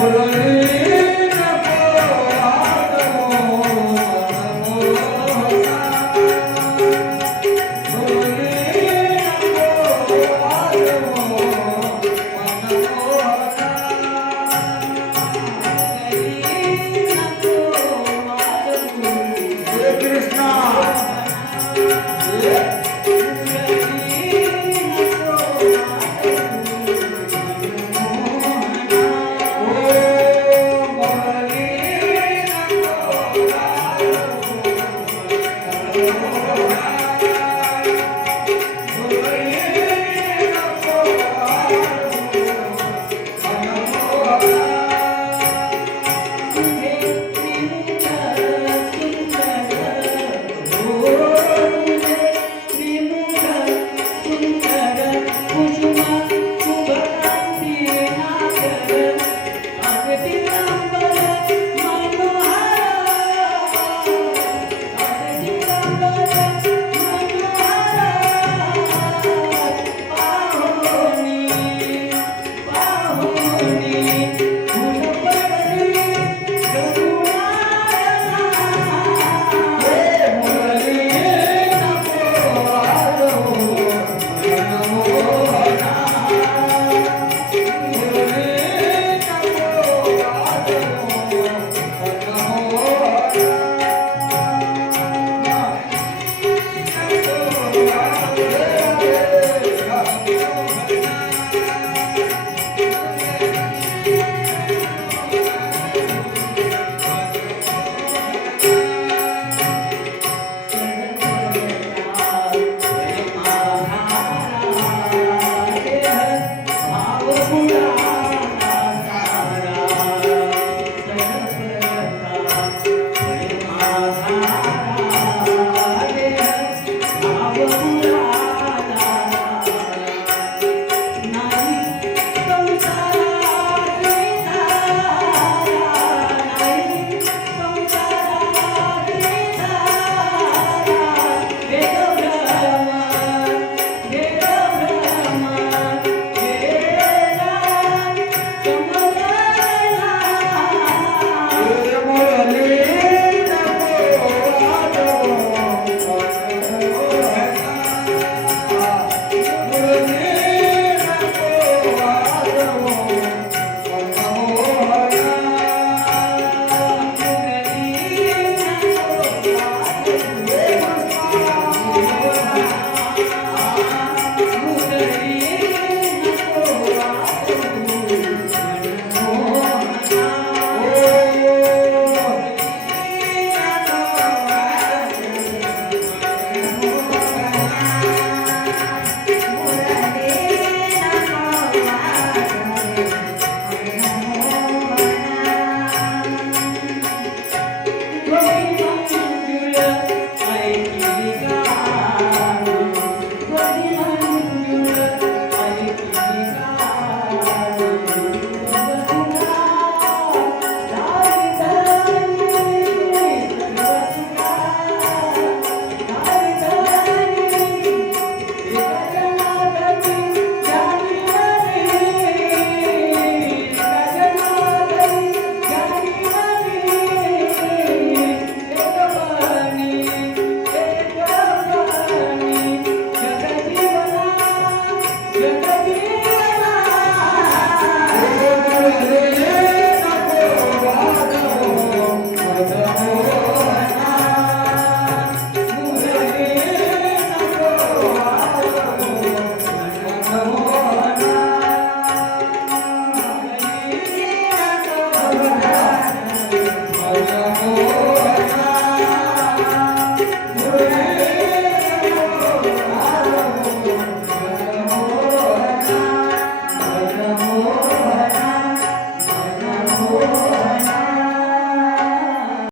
i Thank you. 네, 가